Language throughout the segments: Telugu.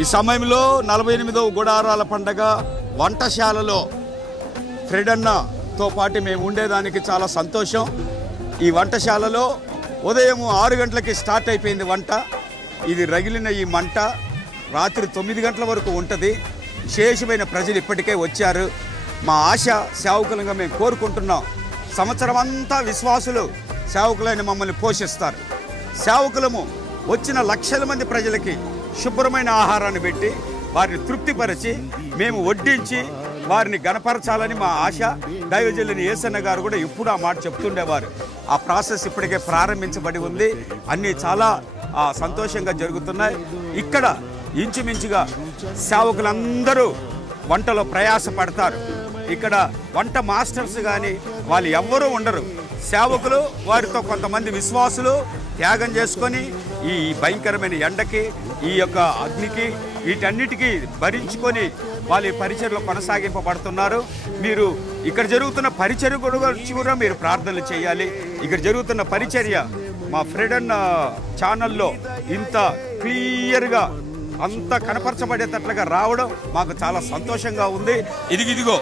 ఈ సమయంలో 48వ గుడారాల పండగ వంటశాలలో ఫ్రెడ్ అన్నతో పాటు మేము ఉండేదానికి చాలా సంతోషం. ఈ వంటశాలలో ఉదయం 6 గంటలకి స్టార్ట్ అయిపోయింది వంట. ఇది రగిలిన ఈ మంట రాత్రి 9 గంటల వరకు ఉంటుంది. విశేషమైన ప్రజలు ఇప్పటికే వచ్చారు. మా ఆశ సేవకులుగా మేము కోరుకుంటున్నాం, సంవత్సరం అంతా విశ్వాసులు సేవకులైన మమ్మల్ని పోషిస్తారు. సేవకులము వచ్చిన లక్షల మంది ప్రజలకి శుభ్రమైన ఆహారాన్ని పెట్టి వారిని తృప్తిపరిచి మేము వడ్డించి వారిని గణపరచాలని మా ఆశ. దైవజనుని యేసన్న గారు కూడా ఎప్పుడు ఆ మాట చెప్తుండేవారు. ఆ ప్రాసెస్ ఇప్పటికే ప్రారంభించబడి ఉంది. అన్నీ చాలా సంతోషంగా జరుగుతున్నాయి. ఇక్కడ ఇంచుమించుగా సేవకులందరూ వంటలో ప్రయాసపడతారు. ఇక్కడ వంట మాస్టర్స్ కానీ వాళ్ళు ఎవ్వరూ ఉండరు. సేవకులు వారితో కొంతమంది విశ్వాసులు త్యాగం చేసుకొని ఈ భయంకరమైన ఎండకి, ఈ యొక్క అగ్నికి, వీటన్నిటికీ భరించుకొని వాళ్ళ పరిచర్యలో కొనసాగింపబడుతున్నారు. మీరు ఇక్కడ జరుగుతున్న పరిచర్య గురించి కూడా మీరు ప్రార్థనలు చేయాలి. ఇక్కడ జరుగుతున్న పరిచర్య మా ఫ్రెడ్ అన్న ఛానల్లో ఇంత క్లియర్గా అంత కనపరచబడేటట్లుగా రావడం మాకు చాలా సంతోషంగా ఉంది. ఇదిగో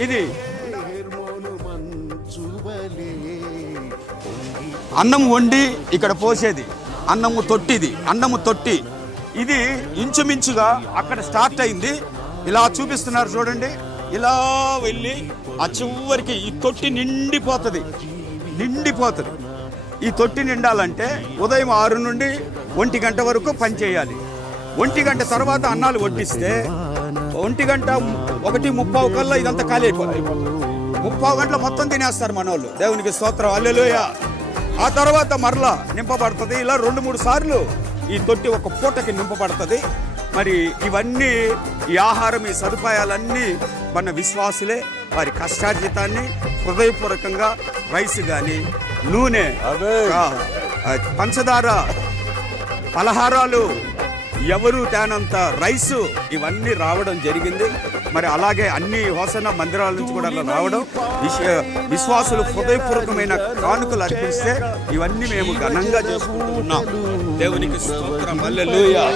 ఇది అన్నం వండి ఇక్కడ పోసేది అన్నము తొట్టి. ఇది ఇంచుమించుగా అక్కడ స్టార్ట్ అయింది. ఇలా చూపిస్తున్నారు చూడండి. ఇలా వెళ్ళి ఆ చివరికి ఈ తొట్టి నిండిపోతుంది. ఈ తొట్టి నిండాలంటే ఉదయం 6 నుండి 1 గంట వరకు పని చేయాలి. 1 గంట తర్వాత అన్నాలు వడ్డిస్తే 1 గంట 1:30 కల్లా ఇదంతా ఖాళీ అయిపోతుంది. 30 గంటలు మొత్తం తినేస్తారు మనోళ్ళు. దేవునికి స్తోత్రం, హల్లెలూయా. ఆ తర్వాత మరలా నింపబడుతుంది. ఇలా 2-3 సార్లు ఈ తొట్టి ఒక పూటకి నింపబడుతుంది. మరి ఇవన్నీ, ఈ ఆహారం, ఈ సదుపాయాలన్నీ మన విశ్వాసులే వారి కష్టార్జితాన్ని హృదయపూర్వకంగా రైస్ కానీ, నూనె, పంచదార, పలహారాలు ఎవరు తేనంత రైసు ఇవన్నీ రావడం జరిగింది. మరి అలాగే అన్ని హోసన్న మందిరాల నుంచి కూడా రావడం, విశ్వాసులు హృదయపూర్వకమైన కానుకలు అర్పిస్తే ఇవన్నీ మేము ఘనంగా చేసుకుంటున్నాం. దేవునికి స్తోత్రం, హల్లెలూయా.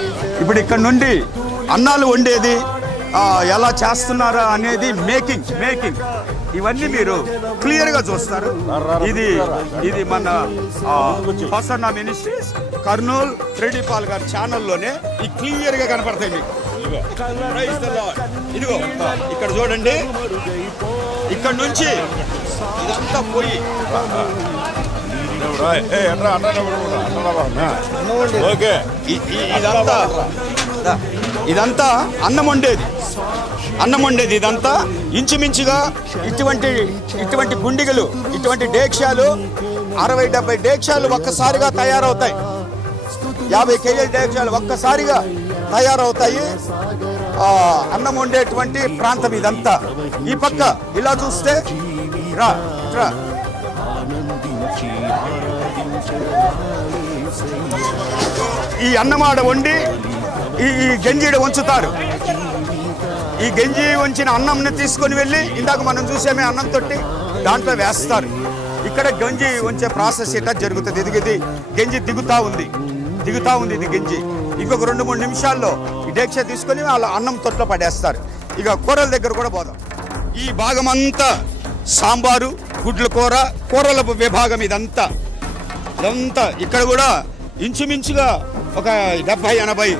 ఇప్పుడు ఇక్కడ నుండి అన్నాలు వండేది ఎలా చేస్తున్నారా అనేది మేకింగ్ ఇవన్నీ మీరు క్లియర్గా చూస్తారు. ఇది మన Hosanna ministries Kurnool Reddy Paul గారి ఛానల్లోనే ఈ క్లియర్గా కనపడతాయి మీకు. ఇదిగో ఇక్కడ చూడండి. ఇక్కడ నుంచి ఇదంతా పోయి ఇదంతా అన్నం వండేది. ఇదంతా ఇంచుమించుగా ఇటువంటి గుండిగలు, ఇటువంటి డేక్షాలు 60-70 డేక్షాలు ఒక్కసారిగా తయారవుతాయి. 50 కేజీల డేక్షాలు ఒక్కసారిగా తయారవుతాయి. అన్నం వండేటువంటి ప్రాంతం ఇదంతా. ఈ పక్క ఇలా చూస్తే ఈ అన్నమాడ వండి ఈ గంజిడ వంచుతారు. ఈ గంజి వంచిన అన్నంని తీసుకొని వెళ్ళి ఇందాక మనం చూసామే అన్నం తొట్టి దాంట్లో వేస్తారు. ఇక్కడ గంజి వంచే ప్రాసెస్ ఇట్లా జరుగుతుంది. ఇది గంజి దిగుతా ఉంది. ఇది గంజి ఇంకొక 2-3 నిమిషాల్లో ఈ డేక్ష తీసుకొని వాళ్ళ అన్నం తొట్లో పడేస్తారు. ఇక కూరల దగ్గర కూడా పోదాం. ఈ భాగం అంతా సాంబారు, గుడ్ల కూరల విభాగం. ఇదంతా ఇక్కడ కూడా ఇంచుమించుగా ఒక 70-80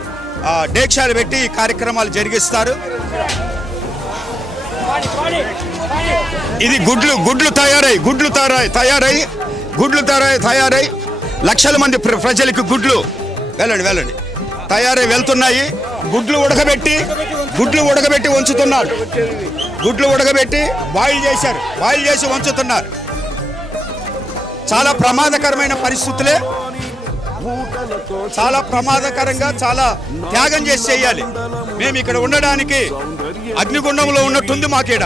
డేక్షాలు పెట్టి ఈ కార్యక్రమాలు జరిగిస్తారు. ఇది గుడ్లు తయారై లక్షల మంది ప్రజలకు గుడ్లు వెళ్ళండి తయారై వెళ్తున్నాయి. గుడ్లు ఉడకబెట్టి వంచుతున్నారు. బాయిల్ చేసి వంచుతున్నారు. చాలా ప్రమాదకరమైన పరిస్థితులే. చాలా ప్రమాదకరంగా, చాలా త్యాగం చేసి చేయాలి. మేము ఇక్కడ ఉండడానికి అగ్నిగుండంలో ఉన్నట్టుంది మాకేడ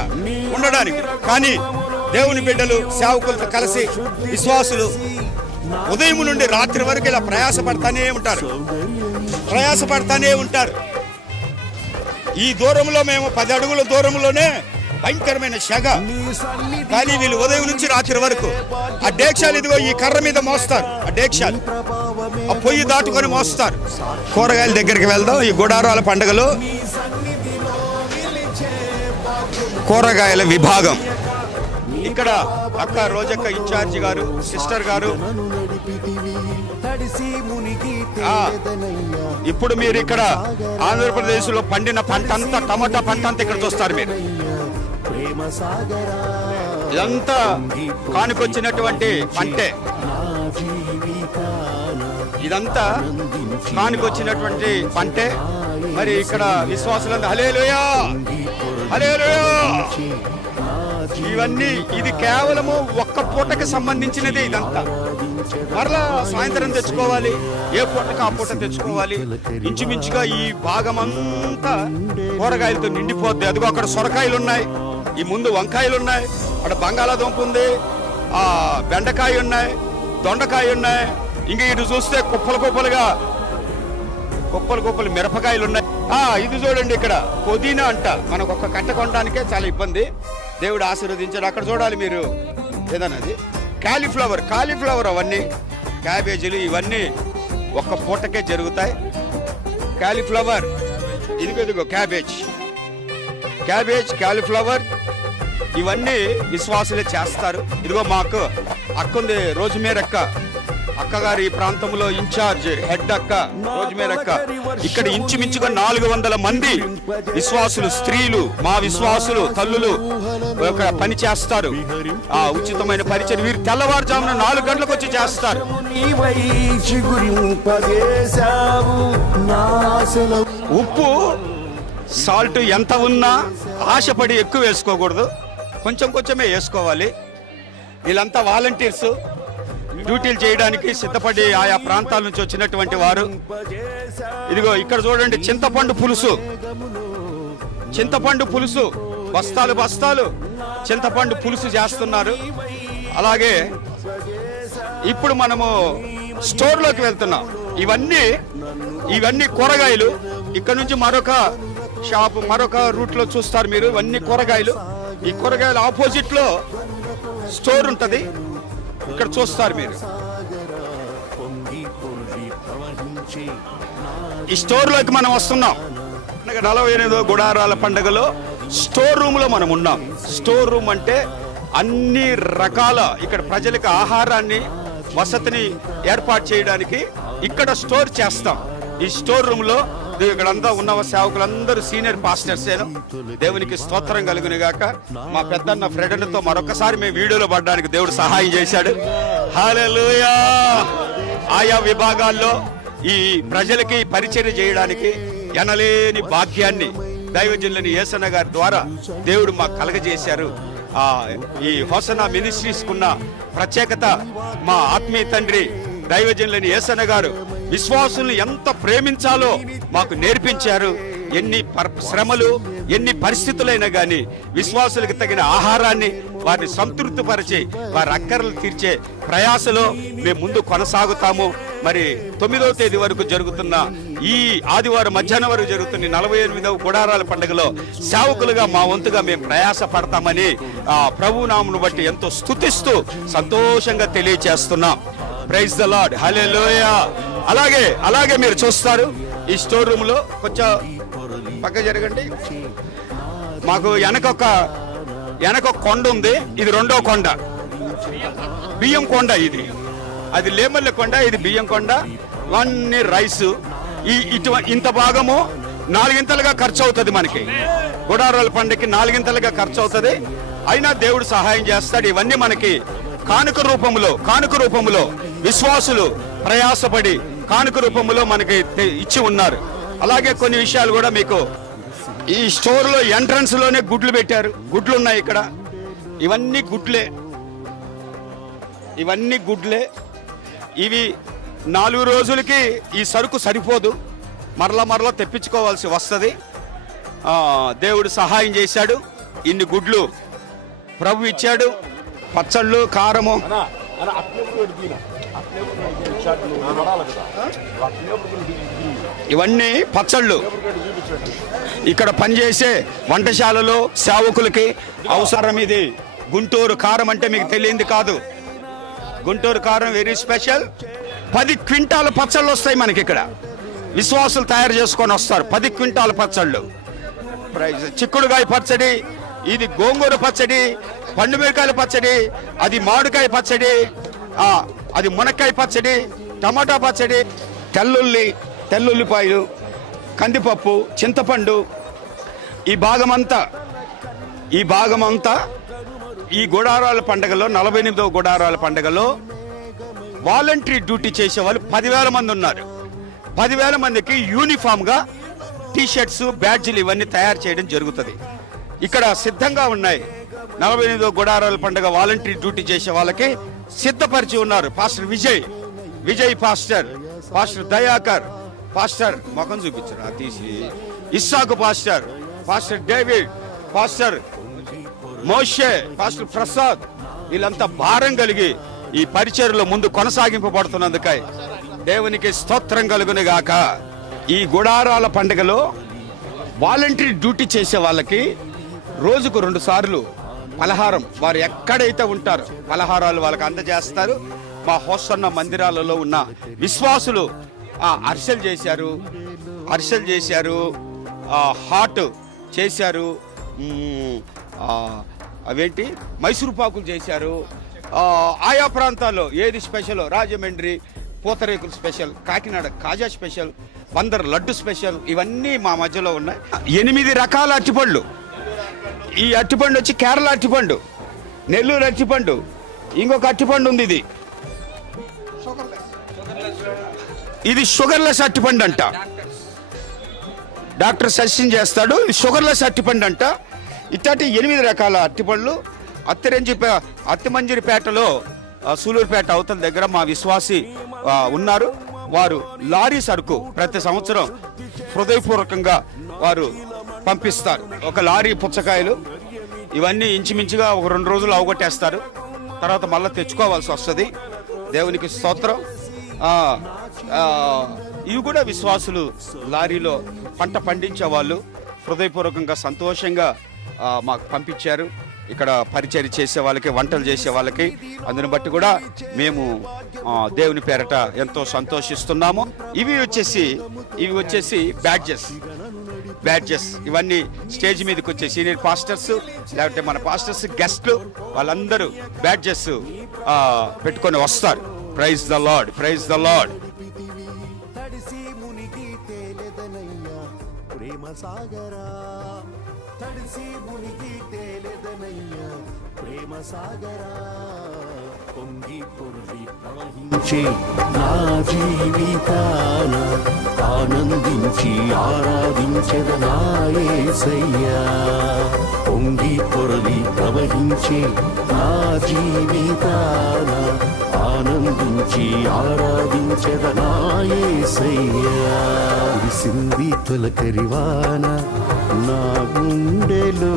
ఉండడానికి. కానీ దేవుని బిడ్డలు సేవకులతో కలిసి విశ్వాసులు ఉదయం నుండి రాత్రి వరకు ఇలా ప్రయాసపడతానే ఉంటారు. ఈ దూరంలో మేము 10 అడుగుల దూరంలోనే భయంకరమైన సెగ. కానీ వీళ్ళు ఉదయం నుంచి రాత్రి వరకు ఆ డేక్షాలు ఇదిగో ఈ కర్ర మీద మోస్తారు. ఆ డేక్షాలు ఆ పొయ్యి దాటుకొని మోస్తారు. కూరగాయల దగ్గరికి వెళ్దాం. ఈ గుడారాల పండుగలో కూరగాయల విభాగం. ఇక్కడ అక్క రోజక్క ఇన్ఛార్జి గారు, సిస్టర్ గారు. ఇప్పుడు మీరు ఇక్కడ ఆంధ్రప్రదేశ్ లో పండిన పంట అంతా, టమాటా పంట అంతా ఇక్కడ చూస్తారు మీరు. ఇదంతా కానుకొచ్చినటువంటి పంటే. ఇదంతా కానుకొచ్చినటువంటి పంటే. మరి ఇక్కడ విశ్వాసులంతా హల్లెలూయా హల్లెలూయా. ఇవన్నీ ఇది కేవలము ఒక్క పూటకి సంబంధించినది. ఇదంతా మరలా సాయంత్రం తెచ్చుకోవాలి. ఏ పూటకి ఆ పూట తెచ్చుకోవాలి. ఇంచుమించుగా ఈ భాగం అంతా కూరగాయలతో నిండిపోద్ది. అదిగో అక్కడ సొరకాయలు ఉన్నాయి, ఈ ముందు వంకాయలు ఉన్నాయి, అక్కడ బంగాళాదుంప ఉంది, ఆ బెండకాయ ఉన్నాయి, దొండకాయ ఉన్నాయి. ఇంకా ఇటు చూస్తే కుప్పలు కుప్పలు మిరపకాయలు ఉన్నాయి. ఇది చూడండి, ఇక్కడ పుదీనా అంట. మనకు ఒక కట్ట కొనడానికే చాలా ఇబ్బంది. దేవుడు ఆశీర్వదించాడు. అక్కడ చూడాలి మీరు ఏదన్నది కాలీఫ్లవర్ అవన్నీ క్యాబేజీలు ఇవన్నీ ఒక్క పూటకే జరుగుతాయి. కాలీఫ్లవర్ ఇదిగో క్యాబేజ్ కాలీఫ్లవర్ ఇవన్నీ విశ్వాసులే చేస్తారు. ఇదిగో మాకు అక్కంది రోజుమేరక్క, అక్కగారు ఈ ప్రాంతంలో ఇన్ఛార్జ్ హెడ్ అక్క రోజుమేరక్క. ఇక్కడ ఇంచుమించుగా 400 మంది విశ్వాసులు, స్త్రీలు, మా విశ్వాసులు తల్లులు ఒక పని చేస్తారు. ఆ ఉచితమైన పరిచయం వీరు తెల్లవారుజామున 4 గంటలకు వచ్చి చేస్తారు. ఉప్పు సాల్ట్ ఎంత ఉన్నా ఆశపడి ఎక్కువ వేసుకోకూడదు, కొంచెమే వేసుకోవాలి. వీళ్ళంతా వాలంటీర్స్, డ్యూటీలు చేయడానికి సిద్ధపడి ఆయా ప్రాంతాల నుంచి వచ్చినటువంటి వారు. ఇదిగో ఇక్కడ చూడండి, చింతపండు పులుసు బస్తాలు చింతపండు పులుసు చేస్తున్నారు. అలాగే ఇప్పుడు మనము స్టోర్లోకి వెళ్తున్నాం. ఇవన్నీ కూరగాయలు. ఇక్కడ నుంచి మరొక షాప్, మరొక రూట్ లో చూస్తారు మీరు. ఇవన్నీ కూరగాయలు. ఈ కూరగాయల ఆపోజిట్ లో స్టోర్ ఉంటది. ఇక్కడ చూస్తారు మీరు. ఈ స్టోర్ లోకి మనం వస్తున్నాం. 48వ గుడారాల పండుగలో స్టోర్ రూమ్ లో మనం ఉన్నాం. స్టోర్ రూమ్ అంటే అన్ని రకాల ఇక్కడ ప్రజలకు ఆహారాన్ని, వసతిని ఏర్పాటు చేయడానికి ఇక్కడ స్టోర్ చేస్తాం. ఈ స్టోర్ రూమ్ లో ఇక్కడంతా ఉన్న సేవకులందరూ సీనియర్ పాస్టర్సేను. దేవునికి స్తోత్రం కలుగును గాక. మా పెద్దన్న ఫ్రెండ్లతో మరొకసారి మేము వీడియోలో పడడానికి దేవుడు సహాయం చేశాడు. హల్లెలూయా. ఆయా విభాగాల్లో ఈ ప్రజలకి పరిచర్య చేయడానికి ఎనలేని భాగ్యాన్ని దైవజనులని యేసన్న గారి ద్వారా దేవుడు మాకు కలగజేశారు. ఈ హోసనా మినిస్ట్రీస్ కున్న ప్రత్యేకత మా ఆత్మీయ తండ్రి దైవజనులని యేసన్న గారు విశ్వాసుల్ని ఎంత ప్రేమించాలో మాకు నేర్పించారు. ఎన్ని శ్రమలు, ఎన్ని పరిస్థితులైనా కానీ విశ్వాసులకు తగిన ఆహారాన్ని, వారిని సంతృప్తిపరిచి వారి అక్కర్లు తీర్చే ప్రయాసలో మేము ముందు కొనసాగుతాము. మరి 9వ తేదీ వరకు జరుగుతున్న ఈ ఆదివారం మధ్యాహ్నం వరకు జరుగుతున్న 48వ గుడారాల పండుగలో సేవకులుగా మా వంతుగా మేము ప్రయాస పడతామని ప్రభు నామమును బట్టి ఎంతో స్తుతిస్తూ సంతోషంగా తెలియచేస్తున్నాం. Praise the Lord. హల్లెలూయా. అలాగే మీరు చూస్తారు ఈ స్టోర్ రూమ్ లో. కొంచెం పక్క జరగండి. మాకు వెనక కొండ ఉంది. ఇది 2వ కొండ, బియ్యం కొండ. అది లేమల్ల కొండ, ఇది బియ్యం కొండ. ఇవన్నీ రైస్. ఇంత భాగము 4 ఖర్చు అవుతుంది మనకి. గుడారాల పండుగకి 4 ఖర్చు అవుతుంది. అయినా దేవుడు సహాయం చేస్తాడు. ఇవన్నీ మనకి కానుక రూపంలో విశ్వాసులు ప్రయాసపడి కానుక రూపంలో మనకి ఇచ్చి ఉన్నారు. అలాగే కొన్ని విషయాలు కూడా మీకు ఈ స్టోర్ లో ఎంట్రన్స్ లోనే గుడ్లు పెట్టారు. గుడ్లు ఉన్నాయి ఇక్కడ. ఇవన్నీ గుడ్లే. ఇవి 4 రోజులకి ఈ సరుకు సరిపోదు. మరలా తెప్పించుకోవాల్సి వస్తుంది. దేవుడు సహాయం చేశాడు. ఇన్ని గుడ్లు ప్రభు ఇచ్చాడు. పచ్చళ్ళు, కారము ఇవన్నీ పచ్చళ్ళు. ఇక్కడ పనిచేసే వంటశాలలో సేవకులకి అవసరం. ఇది గుంటూరు కారం అంటే మీకు తెలియంది కాదు. గుంటూరు కారం వెరీ స్పెషల్. 10 క్వింటాల పచ్చళ్ళు వస్తాయి మనకి ఇక్కడ. విశ్వాసులు తయారు చేసుకొని వస్తారు 10 క్వింటాల పచ్చళ్ళు. చిక్కుడుకాయ పచ్చడి, ఇది గోంగూర పచ్చడి, పండుమిరకాయల పచ్చడి, అది మామిడికాయ పచ్చడి, అది మునక్కాయ పచ్చడి, టమాటా పచ్చడి, తెల్లుల్లిపాయలు, కందిపప్పు, చింతపండు. ఈ భాగమంతా ఈ గుడారాల పండుగలో 48వ గుడారాల పండుగలో వాలంటరీ డ్యూటీ చేసే వాళ్ళు 10,000 మంది ఉన్నారు. 10,000 మందికి యూనిఫామ్గా టీషర్ట్స్, బ్యాడ్జీలు ఇవన్నీ తయారు చేయడం జరుగుతుంది. ఇక్కడ సిద్ధంగా ఉన్నాయి. 48వ గుడారాల పండుగ వాలంటరీ డ్యూటీ చేసే వాళ్ళకి సిద్ధపరిచి ఉన్నారు. Pastor Vijay pastor Dayakar pastor, మొఖం చూపించారు తీసి, ఇస్సాకు పాస్టర్ డేవిడ్, పాస్టర్ మోషే, పాస్టర్ ప్రసాద్, వీళ్ళంతా భారం కలిగి ఈ పరిచర్యలో ముందు కొనసాగింపబడుతున్నందుకై దేవునికి స్తోత్రం కలుగును గాక. ఈ గుడారాల పండుగలో వాలంటరీ డ్యూటీ చేసే వాళ్ళకి రోజుకు 2 సార్లు పలహారం, వారు ఎక్కడైతే ఉంటారో పలహారాలు వాళ్ళకి అందజేస్తారు. మా హోసన్న మందిరాలలో ఉన్న విశ్వాసులు అరిసెలు చేశారు, హాట్ చేశారు, అవేంటి మైసూరు పాకులు చేశారు. ఆయా ప్రాంతాల్లో ఏది స్పెషల్, రాజమండ్రి పూతరేకులు స్పెషల్, కాకినాడ కాజా స్పెషల్, బందర్ లడ్డు స్పెషల్, ఇవన్నీ మా మధ్యలో ఉన్నాయి. 8 రకాల అరటిపళ్ళు. ఈ అరటిపండు వచ్చి కేరళ అరటిపండు, నెల్లూరు అరటిపండు, ఇంకొక అరటిపండు ఉంది, ఇది షుగర్లెస్ అరటిపండు అంట. డాక్టర్ సజెషన్ చేస్తాడు, ఇది షుగర్లెస్ అరటిపండు అంట. ఇట్లాంటి 8 రకాల అరటిపళ్ళు. అత్తిమంజిరిపేటలో సూలూరుపేట అవతల దగ్గర మా విశ్వాసి ఉన్నారు. వారు లారీ సరుకు ప్రతి సంవత్సరం హృదయపూర్వకంగా వారు పంపిస్తారు. ఒక లారీ పుచ్చకాయలు ఇవన్నీ ఇంచుమించుగా ఒక 2 రోజులు అవగొట్టేస్తారు. తర్వాత మళ్ళీ తెచ్చుకోవాల్సి వస్తుంది. దేవునికి స్తోత్రం. ఇవి కూడా విశ్వాసులు లారీలో పంట పండించే వాళ్ళు హృదయపూర్వకంగా సంతోషంగా మాకు పంపించారు. ఇక్కడ పరిచర్య చేసే వాళ్ళకి, వంటలు చేసే వాళ్ళకి, అందుని బట్టి కూడా మేము దేవుని పేరట ఎంతో సంతోషిస్తున్నాము. ఇవి వచ్చేసి బ్యాడ్జెస్. ఇవన్నీ స్టేజ్ మీదకి వచ్చే సీనియర్ పాస్టర్స్, లేకపోతే మన పాస్టర్స్, గెస్ట్లు, వాళ్ళందరూ బ్యాడ్జెస్ పెట్టుకొని వస్తారు. Praise the Lord. తడిసి మునిగి తేలెదనయ్యా ప్రేమ సాగరా, పొంగి పొర్లి ప్రవహించే నా జీవితాన ఆనందించి ఆరాధించెద నా యేసయ్యా. పొంగి పొర్లి ప్రవహించే నా జీవితాన ఆనందించి ఆరాధించెద నా యేసయ్యా. కురిసింది తొలకరివాన నా గుండెలో,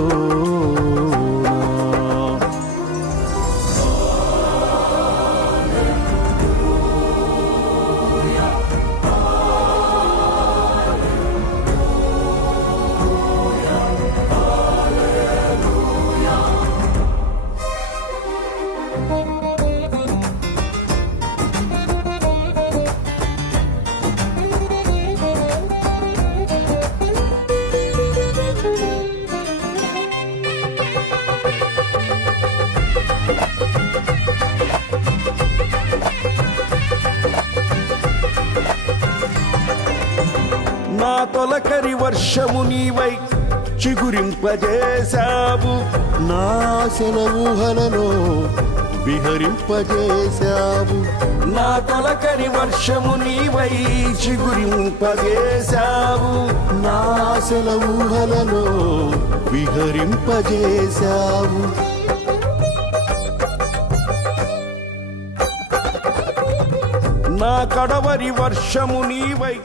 నా తొలకరి వర్షము నీవై చిగురింపజేశావు, నా సెలవుహలను విహరింపజేశావు. నా తొలకరి వర్షము నీవై చిగురింపజేశావు, నా సెలవుహలను విహరింపజేశావు. నా కడవరి వర్షము నీవై